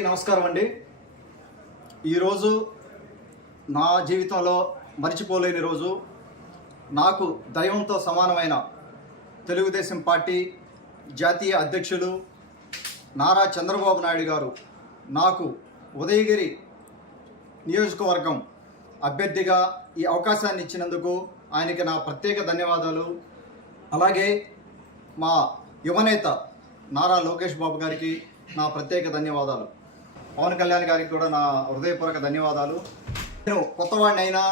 నమస్కారం అండి. ఈరోజు నా జీవితంలో మర్చిపోలేని రోజు. నాకు దైవంతో సమానమైన తెలుగుదేశం పార్టీ జాతీయ అధ్యక్షులు నారా చంద్రబాబు నాయుడు గారు నాకు ఉదయగిరి నియోజకవర్గం అభ్యర్థిగా ఈ అవకాశాన్ని ఇచ్చినందుకు ఆయనకి నా ప్రత్యేక ధన్యవాదాలు. అలాగే మా యువనేత నారా లోకేష్ బాబు గారికి నా ప్రత్యేక ధన్యవాదాలు. పవన్ కళ్యాణ్ గారికి కూడా నా హృదయపూర్వక ధన్యవాదాలు. నేను కొత్తవాడిని అయినా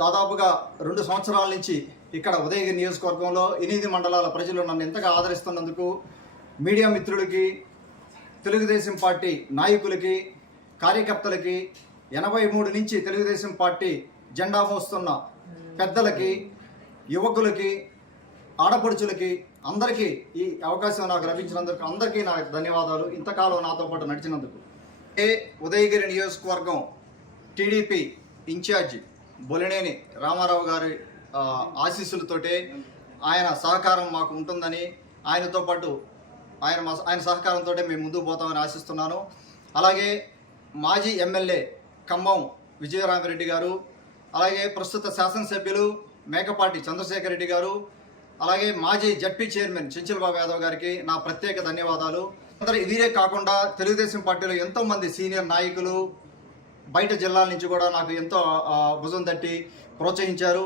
దాదాపుగా 2 సంవత్సరాల నుంచి ఇక్కడ ఉదయగిరి నియోజకవర్గంలో 8 మండలాల ప్రజలు నన్ను ఎంతగా ఆదరిస్తున్నందుకు మీడియా మిత్రులకి, తెలుగుదేశం పార్టీ నాయకులకి, కార్యకర్తలకి, 83 నుంచి తెలుగుదేశం పార్టీ జెండా మోస్తున్న పెద్దలకి, యువకులకి, ఆడపడుచులకి అందరికీ ఈ అవకాశం నాకు లభించినందుకు అందరికీ నా ధన్యవాదాలు. ఇంతకాలం నాతో పాటు నడిచినందుకు. ఉదయగిరి నియోజకవర్గం టీడీపీ ఇన్ఛార్జ్ బొలినేని రామారావు గారి ఆశీస్సులతోటే ఆయన సహకారం మాకు ఉంటుందని, ఆయనతో పాటు ఆయన సహకారంతో మేము ముందుకు పోతామని ఆశిస్తున్నాను. అలాగే మాజీ ఎమ్మెల్యే ఖమ్మం విజయరామిరెడ్డి గారు, అలాగే ప్రస్తుత శాసనసభ్యులు మేకపాటి చంద్రశేఖర్ రెడ్డి గారు, అలాగే మాజీ జడ్పీ చైర్మన్ చెంచల్బాబు యాదవ్ గారికి నా ప్రత్యేక ధన్యవాదాలు. వీరే కాకుండా తెలుగుదేశం పార్టీలో ఎంతోమంది సీనియర్ నాయకులు బయట జిల్లాల నుంచి కూడా నాకు ఎంతో భుజం తట్టి ప్రోత్సహించారు.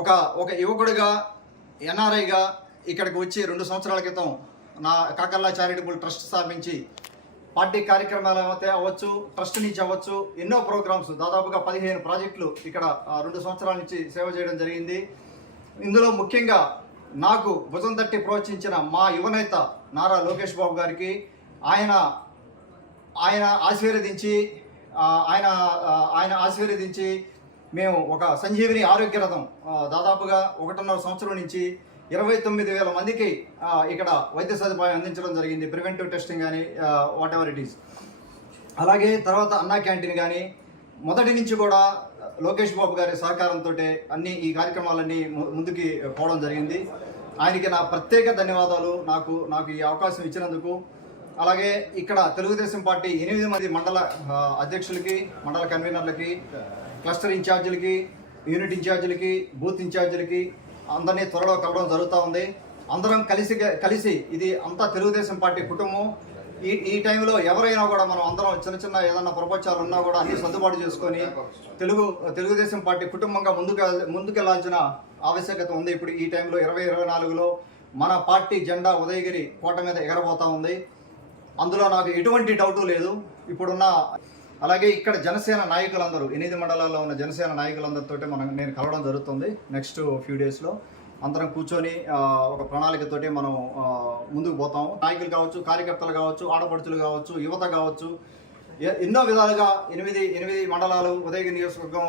ఒక యువకుడిగా, ఎన్ఆర్ఐగా ఇక్కడికి వచ్చి 2 సంవత్సరాల క్రితం నా కాకర్ల చారిటబుల్ ట్రస్ట్ స్థాపించి పార్టీ కార్యక్రమాలు అవ్వచ్చు, ట్రస్ట్ నుంచి అవ్వచ్చు, ఎన్నో ప్రోగ్రామ్స్, దాదాపుగా 15 ప్రాజెక్టులు ఇక్కడ 2 సంవత్సరాల నుంచి సేవ చేయడం జరిగింది. ఇందులో ముఖ్యంగా నాకు భుజం తట్టి ప్రోత్సహించిన మా యువనేత నారా లోకేష్ బాబు గారికి ఆయన ఆశీర్వదించి మేము ఒక సంజీవిని ఆరోగ్య రథం దాదాపుగా 1.5 సంవత్సరం నుంచి 29,000 మందికి ఇక్కడ వైద్య సదుపాయం అందించడం జరిగింది. ప్రివెంటివ్ టెస్టింగ్ కానీ వాట్ ఎవర్ ఇట్ ఈస్. అలాగే తర్వాత అన్నా క్యాంటీన్ కానీ మొదటి నుంచి కూడా లోకేష్ బాబు గారి సహకారంతో అన్ని ఈ కార్యక్రమాలన్నీ ముందుకి పోవడం జరిగింది. ఆయనకి నా ప్రత్యేక ధన్యవాదాలు నాకు ఈ అవకాశం ఇచ్చినందుకు. అలాగే ఇక్కడ తెలుగుదేశం పార్టీ 8 మంది మండల అధ్యక్షులకి, మండల కన్వీనర్లకి, క్లస్టర్ ఇన్ఛార్జీలకి, యూనిట్ ఇన్ఛార్జీలకి, బూత్ ఇన్ఛార్జీలకి అందరినీ త్వరలో కలవడం జరుగుతూ ఉంది. అందరం కలిసి ఇది అంతా తెలుగుదేశం పార్టీ కుటుంబం. ఈ టైంలో ఎవరైనా కూడా మనం అందరం చిన్న ఏదైనా ప్రపంచాలు ఉన్నా కూడా అన్ని సర్దుబాటు చేసుకొని తెలుగుదేశం పార్టీ కుటుంబంగా ముందుకెళ్లాల్సిన ఆవశ్యకత ఉంది. ఇప్పుడు ఈ టైంలో 2024లో మన పార్టీ జెండా ఉదయగిరి కోట మీద ఎగరబోతా ఉంది. అందులో నాకు ఎటువంటి డౌటు లేదు. ఇప్పుడున్న అలాగే ఇక్కడ జనసేన నాయకులందరూ 8 మండలాల్లో ఉన్న జనసేన నాయకులందరితో నేను కలవడం జరుగుతుంది. నెక్స్ట్ ఫ్యూ డేస్లో అందరం కూర్చొని ఒక ప్రణాళికతోటి మనం ముందుకు పోతాము. నాయకులు కావచ్చు, కార్యకర్తలు కావచ్చు, ఆడపడుచులు కావచ్చు, యువత కావచ్చు, ఎన్నో విధాలుగా 8 మండలాలు ఉదయగిరి నియోజకవర్గం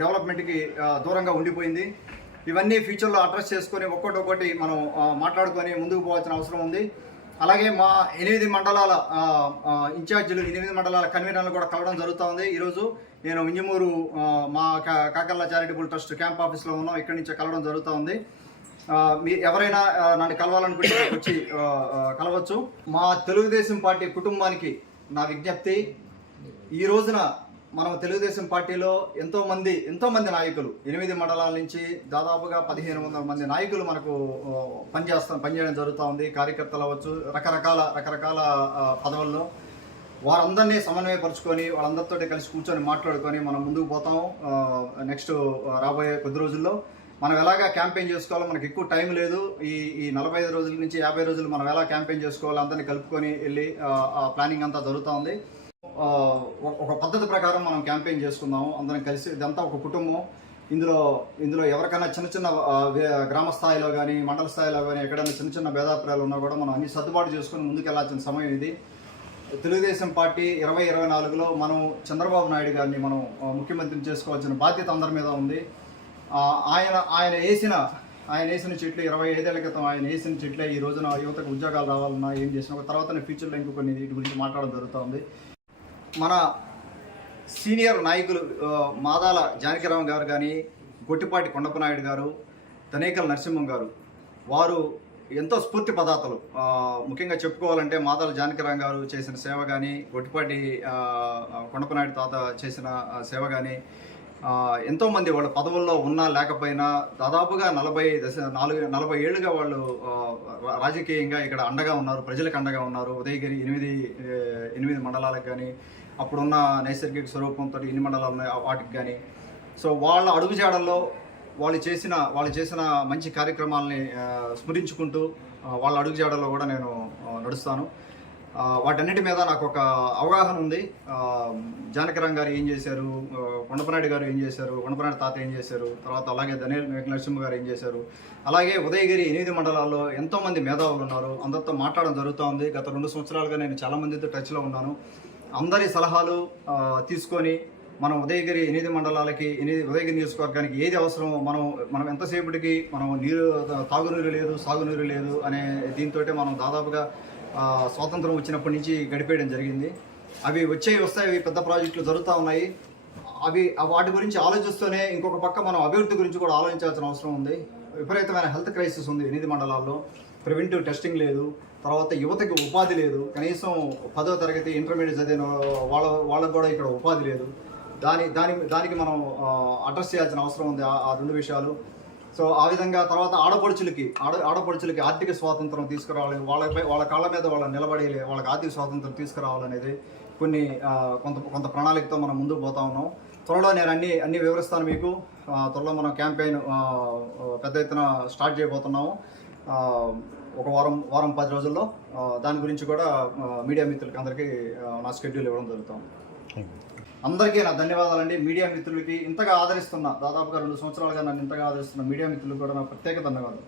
డెవలప్మెంట్కి దూరంగా ఉండిపోయింది. ఇవన్నీ ఫ్యూచర్లో అడ్రస్ చేసుకొని ఒక్కొక్కటి మనం మాట్లాడుకొని ముందుకు పోవాల్సిన అవసరం ఉంది. అలాగే మా 8 మండలాల ఇన్ఛార్జీలు, 8 మండలాల కన్వీనర్లు కూడా కలవడం జరుగుతూ ఉంది. ఈరోజు నేను వింజమూరు మా కాకర్ల చారిటబుల్ ట్రస్ట్ క్యాంప్ ఆఫీస్లో ఉన్నాం. ఇక్కడి నుంచి కలవడం జరుగుతూ ఉంది. మీ ఎవరైనా నన్ను కలవాలనుకుంటే వచ్చి కలవచ్చు. మా తెలుగుదేశం పార్టీ కుటుంబానికి నా విజ్ఞప్తి, ఈ రోజున మనం తెలుగుదేశం పార్టీలో ఎంతోమంది నాయకులు 8 మండలాల నుంచి దాదాపుగా 1,500 మంది నాయకులు మనకు పనిచేయడం జరుగుతూ ఉంది. కార్యకర్తలు అవ్వచ్చు, రకరకాల పదవుల్లో వారందరినీ సమన్వయపరుచుకొని వాళ్ళందరితో కలిసి కూర్చొని మాట్లాడుకొని మనం ముందుకు పోతాం. నెక్స్ట్ రాబోయే కొద్ది రోజుల్లో మనం ఎలాగా క్యాంపెయిన్ చేసుకోవాలో, మనకి ఎక్కువ టైం లేదు. ఈ 45 రోజుల నుంచి 50 రోజులు మనం ఎలా క్యాంపెయిన్ చేసుకోవాలో అందరినీ కలుపుకొని వెళ్ళి ప్లానింగ్ అంతా జరుగుతూ ఉంది. ఒక పద్ధతి ప్రకారం మనం క్యాంపెయిన్ చేసుకుందాము అందరం కలిసి. ఇదంతా ఒక కుటుంబం. ఇందులో ఎవరికైనా చిన్న గ్రామ స్థాయిలో కానీ, మండల స్థాయిలో కానీ ఎక్కడైనా చిన్న భేదాభిప్రాయాలు ఉన్నా కూడా మనం అన్ని సర్దుబాటు చేసుకుని ముందుకు వెళ్ళాల్సిన సమయం ఇది. తెలుగుదేశం పార్టీ 2024లో మనం చంద్రబాబు నాయుడు గారిని మనం ముఖ్యమంత్రిని చేసుకోవాల్సిన బాధ్యత అందరి మీద ఉంది. ఆయన వేసిన చెట్లు 25 ఏళ్ల క్రితం ఆయన వేసిన చెట్లే ఈ రోజున యువతకు ఉద్యోగాలు రావాలన్నా ఏం చేసిన తర్వాత ఫ్యూచర్లో ఇంకొన్ని వీటి గురించి మాట్లాడడం జరుగుతుంది. మన సీనియర్ నాయకులు మాదాల జానకిరామ్ గారు కానీ, గొట్టిపాటి కొండపనాయుడు గారు, తనేకల నరసింహం గారు, వారు ఎంతో స్ఫూర్తి పదార్థాలు. ముఖ్యంగా చెప్పుకోవాలంటే మాదాల జానకిరాం గారు చేసిన సేవ కానీ, గొట్టిపాటి కొండపనాయుడు తాత చేసిన సేవ కానీ, ఎంతోమంది వాళ్ళ పదవుల్లో ఉన్నా లేకపోయినా దాదాపుగా 40 ఏళ్ళుగా వాళ్ళు రాజకీయంగా ఇక్కడ అండగా ఉన్నారు, ప్రజలకు అండగా ఉన్నారు. ఉదయగిరి 8 మండలాలకు కానీ, అప్పుడున్న నైసర్గిక స్వరూపంతో ఎన్ని మండలాలు ఉన్నాయి వాటికి కానీ, సో వాళ్ళ అడుగుజాడల్లో వాళ్ళు చేసిన మంచి కార్యక్రమాలని స్మరించుకుంటూ వాళ్ళ అడుగుజాడల్లో కూడా నేను నడుస్తాను. వాటన్నిటి మీద నాకు ఒక అవగాహన ఉంది. జానకిరాం గారు ఏం చేశారు, కొండపనాయుడు గారు ఏం చేశారు, కొండపనాయుడు తాత ఏం చేశారు, తర్వాత అలాగే ధనేల్ నరసింహ గారు ఏం చేశారు, అలాగే ఉదయగిరి 8 మండలాల్లో ఎంతోమంది మేధావులు ఉన్నారు. అందరితో మాట్లాడడం జరుగుతూ ఉంది. గత 2 సంవత్సరాలుగా నేను చాలామందితో టచ్లో ఉన్నాను. అందరి సలహాలు తీసుకొని మనం ఉదయగిరి 8 మండలాలకి ఉదయగిరి నియోజకవర్గానికి ఏది అవసరమో మనం ఎంతసేపటికి మనం తాగునీరు లేదు, సాగునీరు లేదు అనే దీంతో మనం దాదాపుగా స్వాతంత్రం వచ్చినప్పటి నుంచి గడిపేయడం జరిగింది. అవి వస్తాయి పెద్ద ప్రాజెక్టులు జరుగుతూ ఉన్నాయి. వాటి గురించి ఆలోచిస్తూనే ఇంకొక పక్క మనం అభివృద్ధి గురించి కూడా ఆలోచించాల్సిన అవసరం ఉంది. విపరీతమైన హెల్త్ క్రైసిస్ ఉంది 8 మండలాల్లో. ప్రివెంటివ్ టెస్టింగ్ లేదు, తర్వాత యువతకి ఉపాధి లేదు. కనీసం 10వ తరగతి ఇంటర్మీడియట్ చదివిన వాళ్ళకు కూడా ఇక్కడ ఉపాధి లేదు. దానికి మనం అడ్రస్ చేయాల్సిన అవసరం ఉంది ఆ 2 విషయాలు. సో ఆ విధంగా తర్వాత ఆడపడుచులకి ఆర్థిక స్వాతంత్రం తీసుకురావాలి, వాళ్ళ కాళ్ళ మీద నిలబడి వాళ్ళకి ఆర్థిక స్వాతంత్రం తీసుకురావాలనేది కొంత ప్రణాళికతో మనం ముందుకు పోతా ఉన్నాం. త్వరలో నేను అన్ని వివరిస్తాను మీకు. త్వరలో మనం క్యాంపెయిన్ పెద్ద ఎత్తున స్టార్ట్ చేయబోతున్నాము. ఒక వారం 10 రోజుల్లో దాని గురించి కూడా మీడియా మిత్రులకి అందరికీ నా షెడ్యూల్ ఇవ్వడం జరుగుతుంది. అందరికీ నా ధన్యవాదాలండి. మీడియా మిత్రులకి ఇంతగా ఆదరిస్తున్న, దాదాపుగా 2 సంవత్సరాలుగా నన్ను ఇంతగా ఆదరిస్తున్న మీడియా మిత్రులకు కూడా నా ప్రత్యేక ధన్యవాదాలు.